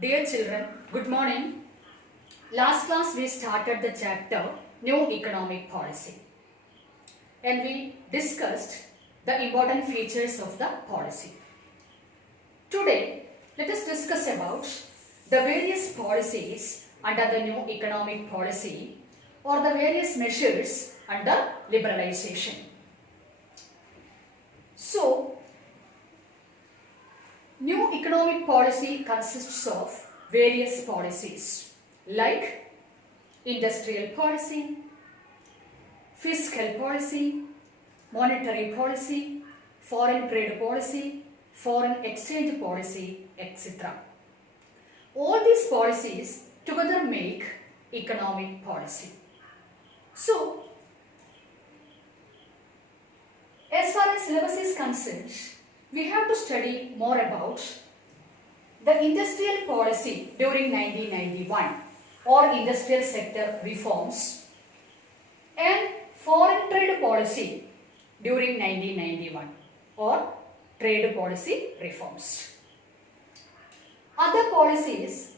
Dear children, good morning. Last class we started the chapter New Economic Policy and we discussed the important features of the policy. Today, let us discuss about the various policies under the New Economic Policy or the various measures under liberalization. So, New economic policy consists of various policies like industrial policy, fiscal policy, monetary policy, foreign trade policy, foreign exchange policy, etc. All these policies together make economic policy. So, as far as syllabus is concerned, we have to study more about the industrial policy during 1991 or industrial sector reforms and foreign trade policy during 1991 or trade policy reforms. Other policies,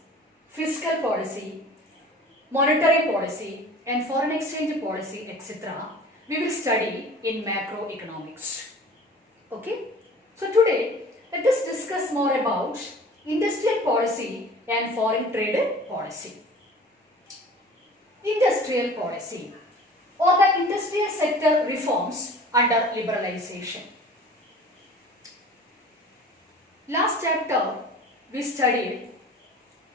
fiscal policy, monetary policy and foreign exchange policy, etc. we will study in macroeconomics. Okay? So today, let us discuss more about industrial policy and foreign trade policy. Industrial policy or the industrial sector reforms under liberalization. Last chapter, we studied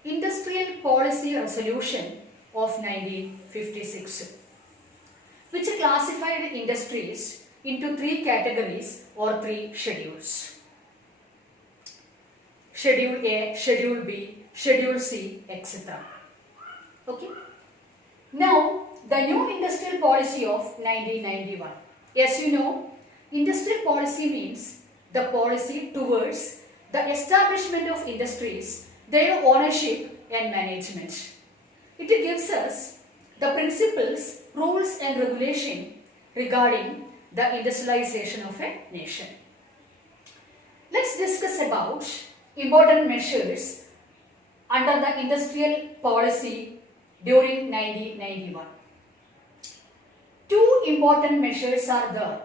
Industrial Policy Resolution of 1956, which classified industries into three categories or three schedules. Schedule A, Schedule B, Schedule C, etc. Okay. Now, the new industrial policy of 1991. As you know, industrial policy means the policy towards the establishment of industries, their ownership and management. It gives us the principles, rules and regulation regarding the industrialization of a nation. Let's discuss about important measures under the industrial policy during 1991. Two important measures are there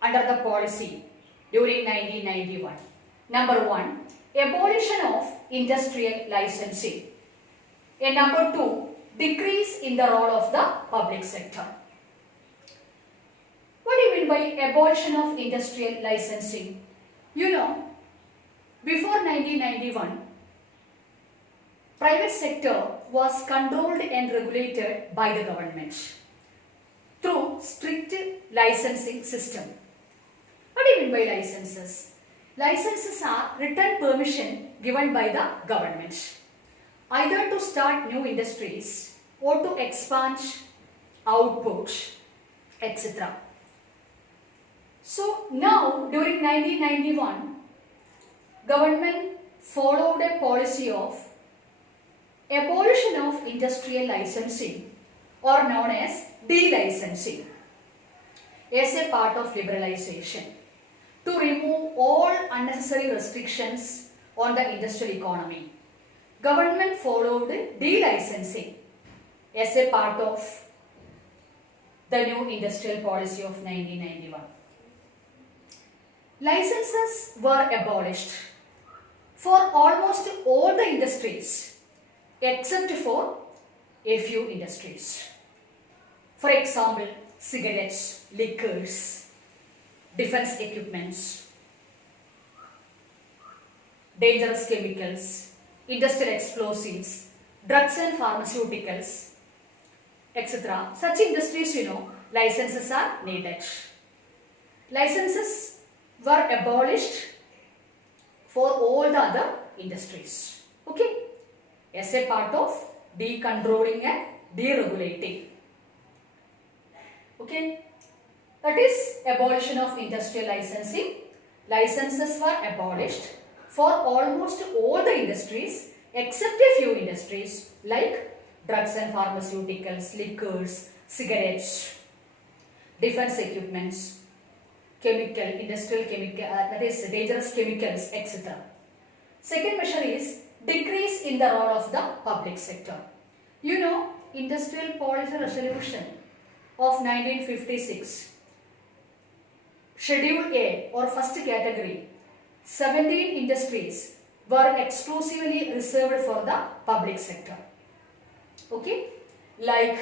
under the policy during 1991. Number one, abolition of industrial licensing. And number two, decrease in the role of the public sector. What do you mean by abolition of industrial licensing? You know, before 1991, private sector was controlled and regulated by the government through strict licensing system. What do you mean by licenses? Licenses are written permission given by the government, either to start new industries or to expand output, etc. So now during 1991, government followed a policy of abolition of industrial licensing or known as delicensing as a part of liberalization to remove all unnecessary restrictions on the industrial economy. Government followed delicensing as a part of the new industrial policy of 1991. Licenses were abolished for almost all the industries except for a few industries. For example, cigarettes, liquors, defense equipments, dangerous chemicals, industrial explosives, drugs and pharmaceuticals, etc. Such industries, you know, licenses are needed. Licenses were abolished for all the other industries. Okay? As a part of decontrolling and deregulating. Okay? That is abolition of industrial licensing. Licenses were abolished for almost all the industries except a few industries like drugs and pharmaceuticals, liquors, cigarettes, defense equipments, industrial chemical, that is dangerous chemicals, etc. Second measure is decrease the role of the public sector. You know, Industrial Policy Resolution of 1956, Schedule A or first category, 17 industries were exclusively reserved for the public sector. Okay, like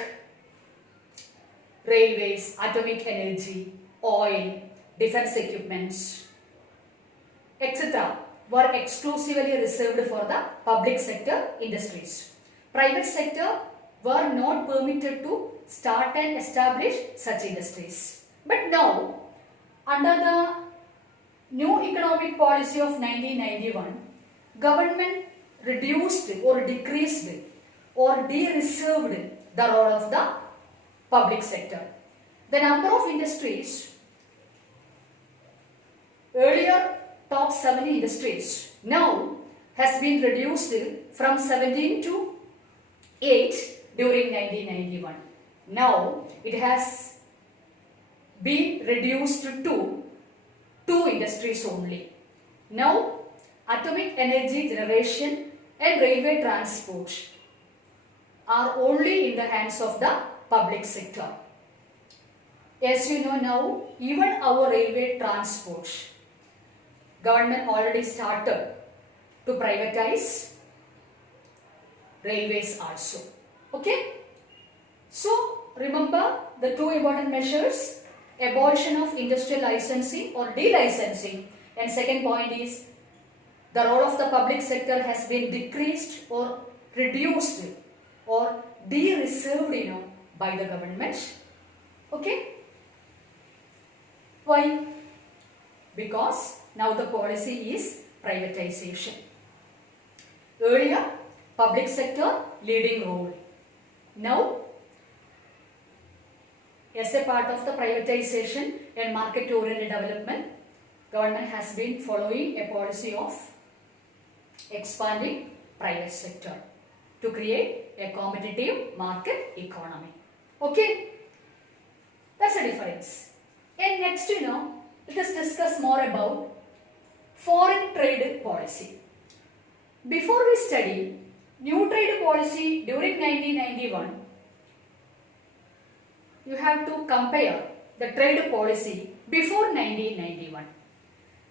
railways, atomic energy, oil, defense equipments, etc. were exclusively reserved for the public sector industries. Private sector were not permitted to start and establish such industries. But now, under the new economic policy of 1991, government reduced or decreased or de-reserved the role of the public sector. The number of industries, earlier top 7 industries, now has been reduced from 17 to 8 during 1991. Now it has been reduced to 2 industries only. Now atomic energy generation and railway transport are only in the hands of the public sector. As you know now, even our railway transport, government already started to privatize railways also. Okay? So, remember the 2 important measures: abolition of industrial licensing or delicensing, and second point is the role of the public sector has been decreased or reduced or de-reserved by the government. Okay? Why? Because now the policy is privatization. Earlier, public sector leading role. Now, as a part of the privatization and market-oriented development, government has been following a policy of expanding private sector to create a competitive market economy. Okay? That's the difference. And next, let us discuss more about foreign trade policy. Before we study new trade policy during 1991, you have to compare the trade policy before 1991.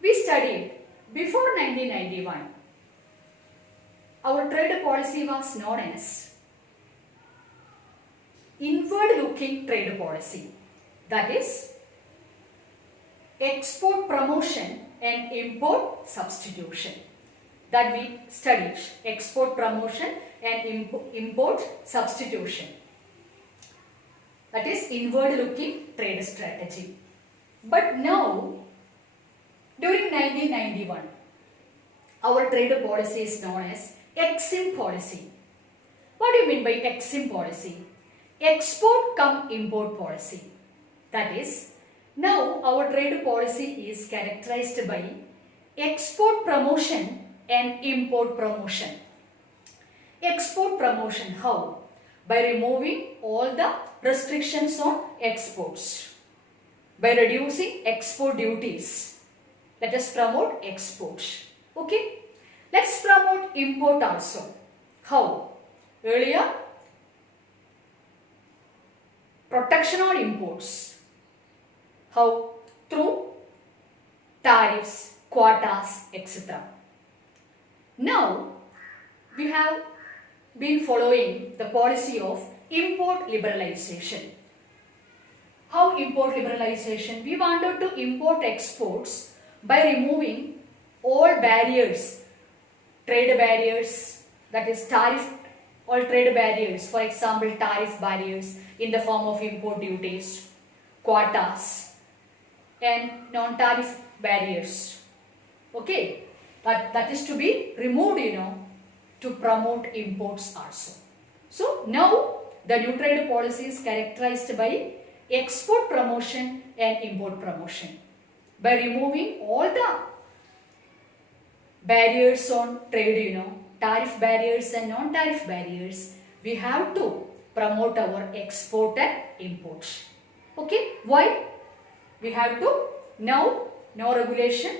We studied before 1991. Our trade policy was known as inward-looking trade policy. That is export promotion and import substitution. That we studied export promotion and import substitution. That is inward-looking trade strategy. But now, during 1991, our trade policy is known as EXIM policy. What do you mean by EXIM policy? Export cum import policy. That is, now our trade policy is characterized by export promotion and import promotion. Export promotion, how? By removing all the restrictions on exports. By reducing export duties. Let us promote export. Okay? Let's promote import also. How? Earlier, protection on imports. How? Through tariffs, quotas, etc. Now, we have been following the policy of import liberalization. How import liberalization? We wanted to import exports by removing all barriers, trade barriers, that is tariff, all trade barriers, for example tariff barriers in the form of import duties, quotas and non-tariff barriers. Okay, that is to be removed, to promote imports also. So now the new trade policy is characterized by export promotion and import promotion. By removing all the barriers on trade, tariff barriers and non-tariff barriers, we have to promote our export and imports. Okay, why? We have to now, no regulation,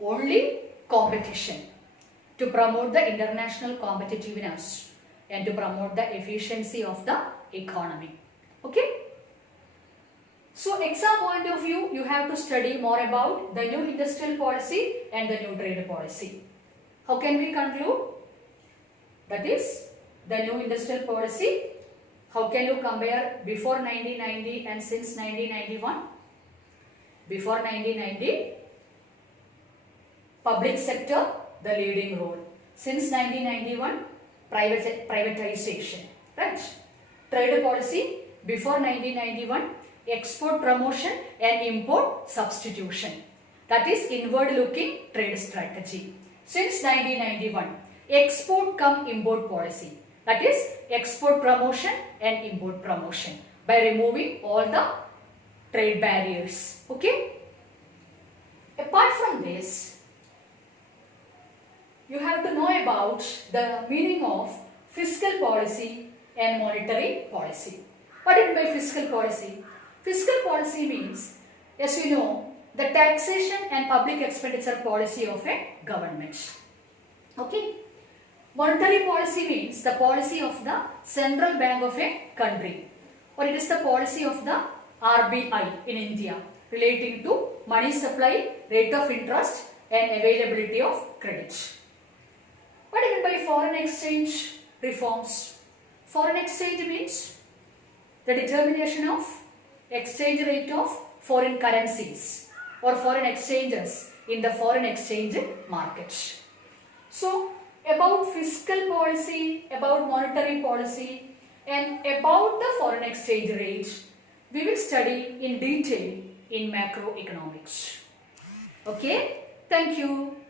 only competition. to promote the international competitiveness and to promote the efficiency of the economy. Okay? So exam point of view, you have to study more about the new industrial policy and the new trade policy. How can we conclude? That is the new industrial policy. How can you compare before 1990 and since 1991? Before 1990, public sector, the leading role. Since 1991, privatization. Right? Trade policy, before 1991, export promotion and import substitution. That is inward looking trade strategy. Since 1991, export cum import policy. That is export promotion and import promotion by removing all the trade barriers. Okay? Apart from this, you have to know about the meaning of fiscal policy and monetary policy. What do you mean by fiscal policy? Fiscal policy means, as you know, the taxation and public expenditure policy of a government. Okay? Monetary policy means the policy of the central bank of a country, or it is the policy of the RBI in India relating to money supply, rate of interest and availability of credit. What do you mean by foreign exchange reforms? Foreign exchange means the determination of exchange rate of foreign currencies or foreign exchanges in the foreign exchange market. So, about fiscal policy, about monetary policy and about the foreign exchange rate, we will study in detail in macroeconomics. Okay, thank you.